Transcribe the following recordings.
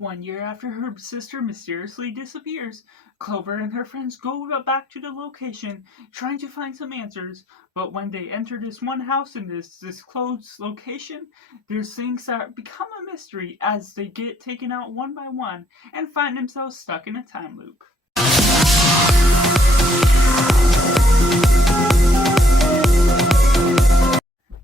One year after her sister mysteriously disappears, Clover and her friends go back to the location trying to find some answers. But when they enter this one house in this closed location, there's things that become a mystery as they get taken out one by one and find themselves stuck in a time loop.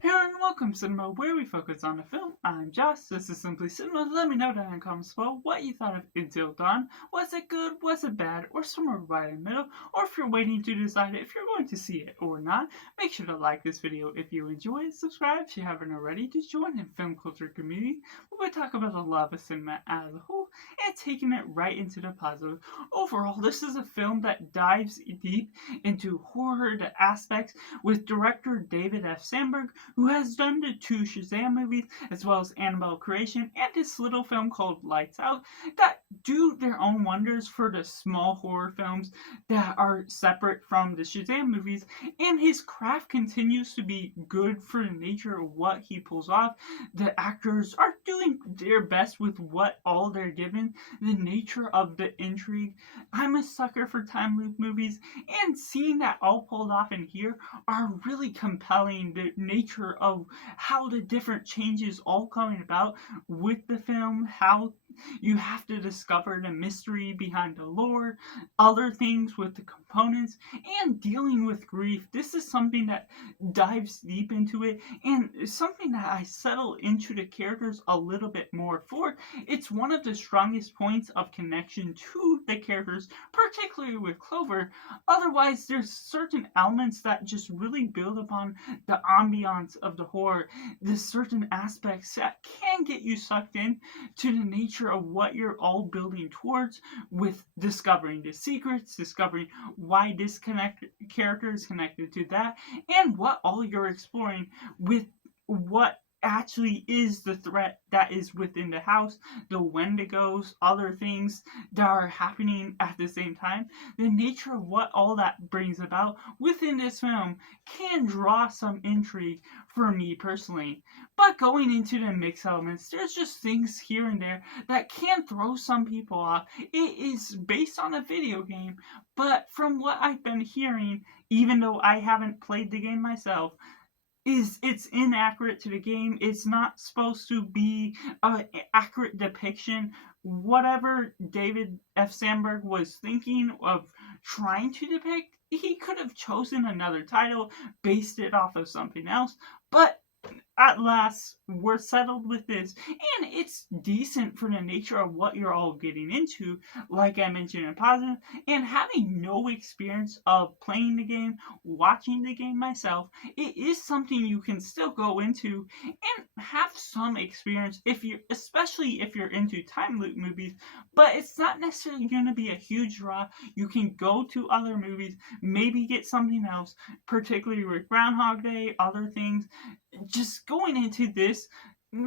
Hello and welcome to Cinema, where we focus on a film. I'm Josh, this is Simply Cinema. Let me know down in the comments below what you thought of Until Dawn. Was it good, was it bad, or somewhere right in the middle? Or if you're waiting to decide if you're going to see it or not, make sure to like this video if you enjoy it, subscribe if you haven't already to join the film culture community, where we talk about the love of cinema as a whole and taking it right into the positive. Overall, this is a film that dives deep into horror aspects with director David F Sandberg, who has done the two Shazam movies, as well as Annabelle Creation and this little film called Lights Out, that do their own wonders for the small horror films that are separate from the Shazam movies, and his craft continues to be good for the nature of what he pulls off. The actors are doing their best with what all they're given, the nature of the intrigue. I'm a sucker for time loop movies, and seeing that all pulled off in here are really compelling. The nature of how the different changes all coming about with the film, how you have to discover the mystery behind the lore, other things with the components, and dealing with grief. This is something that dives deep into it, and something that I settle into the characters a little bit more for. It's one of the strongest points of connection to the characters, particularly with Clover. Otherwise, there's certain elements that just really build upon the ambiance of the horror, the certain aspects that can get you sucked in to the nature of what you're all building towards, with discovering the secrets, discovering why this character is connected to that, and what all you're exploring with what actually is the threat that is within the house, the Wendigos, other things that are happening at the same time. The nature of what all that brings about within this film can draw some intrigue for me personally. But going into the mix elements, there's just things here and there that can throw some people off. It is based on a video game, but from what I've been hearing, even though I haven't played the game myself, it's inaccurate to the game. It's not supposed to be an accurate depiction. Whatever David F Sandberg was thinking of trying to depict, he could have chosen another title, based it off of something else, but at last we're settled with this, and it's decent for the nature of what you're all getting into, like I mentioned in positive. And having no experience of playing the game, watching the game myself, it is something you can still go into and have some experience, if you especially if you're into time loop movies. But it's not necessarily going to be a huge draw. You can go to other movies, maybe get something else, particularly with Groundhog Day, other things. Just going into this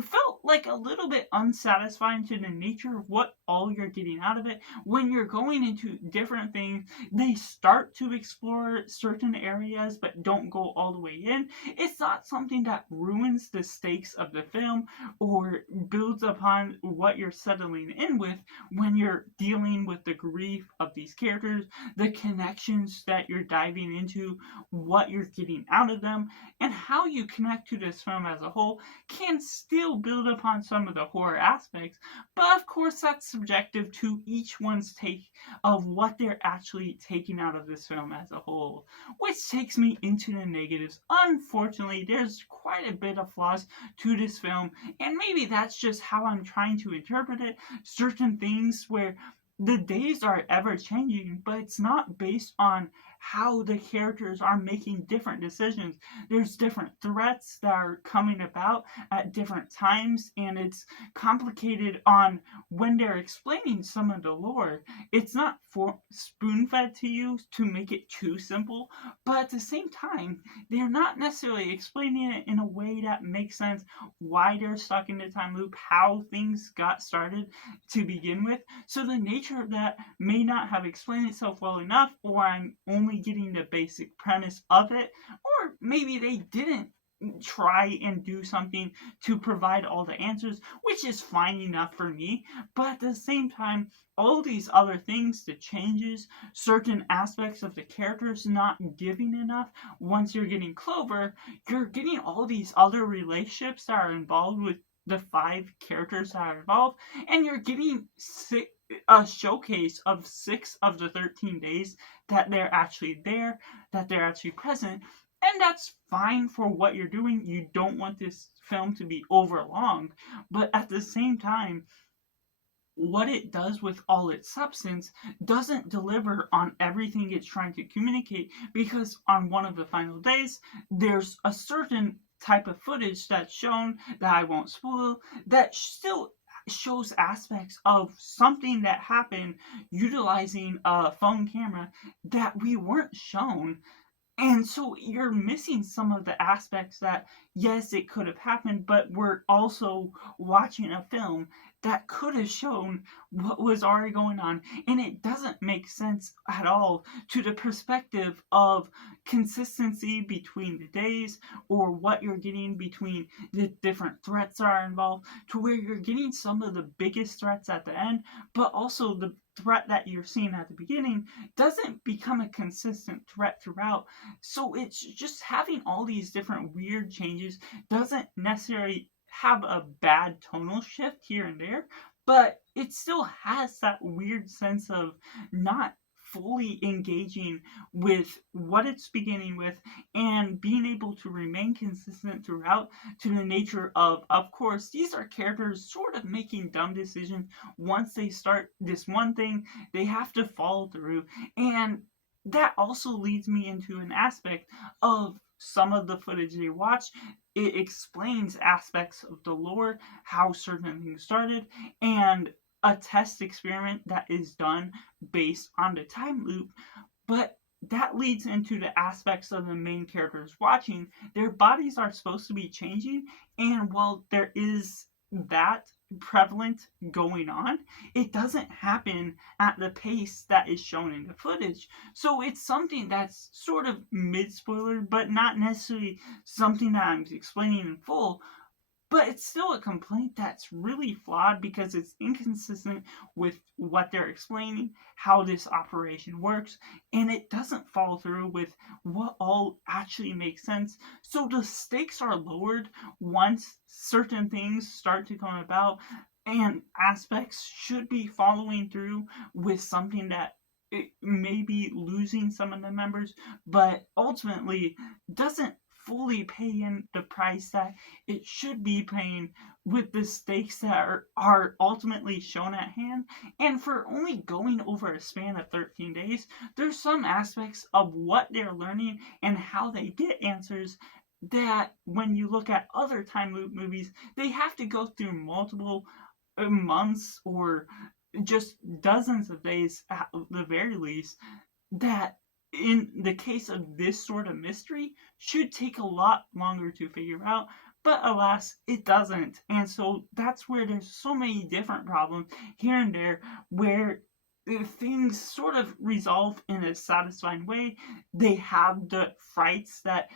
felt like a little bit unsatisfying to the nature of what all you're getting out of it. When you're going into different things, they start to explore certain areas but don't go all the way in. It's not something that ruins the stakes of the film or builds upon what you're settling in with when you're dealing with the grief of these characters, the connections that you're diving into, what you're getting out of them, and how you connect to this film as a whole can still build upon some of the horror aspects. But of course, that's subjective to each one's take of what they're actually taking out of this film as a whole. Which takes me into the negatives. Unfortunately, there's quite a bit of flaws to this film, and maybe that's just how I'm trying to interpret it. Certain things where the days are ever changing, but it's not based on how the characters are making different decisions. There's different threats that are coming about at different times, and it's complicated on when they're explaining some of the lore. It's not spoon-fed to you to make it too simple, but at the same time, they're not necessarily explaining it in a way that makes sense, why they're stuck in the time loop, how things got started to begin with. So the nature of that may not have explained itself well enough, or I'm only getting the basic premise of it, or maybe they didn't try and do something to provide all the answers, which is fine enough for me. But at the same time, all these other things, the changes, certain aspects of the characters not giving enough. Once you're getting Clover, you're getting all these other relationships that are involved with the 5 characters that are involved, and you're getting a showcase of 6 of the 13 days that they're actually there, that they're actually present, and that's fine for what you're doing. You don't want this film to be overlong, but at the same time, what it does with all its substance doesn't deliver on everything it's trying to communicate, because on one of the final days, there's a certain type of footage that's shown that I won't spoil, that still shows aspects of something that happened utilizing a phone camera that we weren't shown. And so you're missing some of the aspects that, yes, it could have happened, but we're also watching a film that could have shown what was already going on. And it doesn't make sense at all to the perspective of consistency between the days, or what you're getting between the different threats that are involved, to where you're getting some of the biggest threats at the end, but also the threat that you're seeing at the beginning doesn't become a consistent threat throughout. So it's just having all these different weird changes doesn't necessarily have a bad tonal shift here and there, but it still has that weird sense of not fully engaging with what it's beginning with, and being able to remain consistent throughout, to the nature of course, these are characters sort of making dumb decisions. Once they start this one thing, they have to follow through. And that also leads me into an aspect of some of the footage they watch. It explains aspects of the lore, how certain things started, and a test experiment that is done based on the time loop. But that leads into the aspects of the main characters watching. Their bodies are supposed to be changing, and while there is that prevalent going on, it doesn't happen at the pace that is shown in the footage. So it's something that's sort of mid spoiler, but not necessarily something that I'm explaining in full. But it's still a complaint that's really flawed, because it's inconsistent with what they're explaining, how this operation works, and it doesn't follow through with what all actually makes sense. So the stakes are lowered once certain things start to come about, and aspects should be following through with something that it may be losing some of the members, but ultimately doesn't fully pay in the price that it should be paying, with the stakes that are ultimately shown at hand. And for only going over a span of 13 days, there's some aspects of what they're learning and how they get answers that, when you look at other time loop movies, they have to go through multiple months, or just dozens of days at the very least, that in the case of this sort of mystery should take a lot longer to figure out. But alas, it doesn't. And so that's where there's so many different problems here and there, where things sort of resolve in a satisfying way. They have the frights that,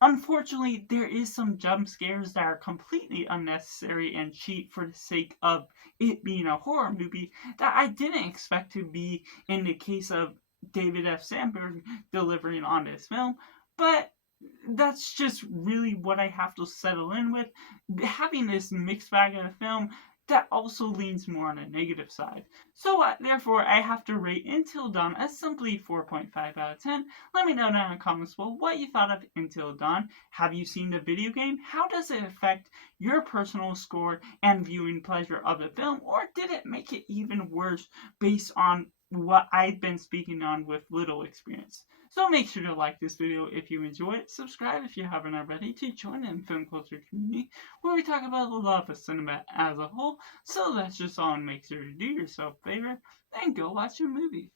unfortunately, there is some jump scares that are completely unnecessary and cheap for the sake of it being a horror movie, that I didn't expect to be in the case of David F Sandberg delivering on this film. But that's just really what I have to settle in with, having this mixed bag of a film that also leans more on a negative side. So therefore, I have to rate Until Dawn a simply 4.5 out of 10. Let me know down in the comments below what you thought of Until Dawn. Have you seen the video game? How does it affect your personal score and viewing pleasure of the film? Or did it make it even worse based on what I've been speaking on with little experience? So make sure to like this video if you enjoy it, subscribe if you haven't already, to join in the film culture community, where we talk about the love of cinema as a whole. So that's just all, and make sure to do yourself a favor and go watch a movie.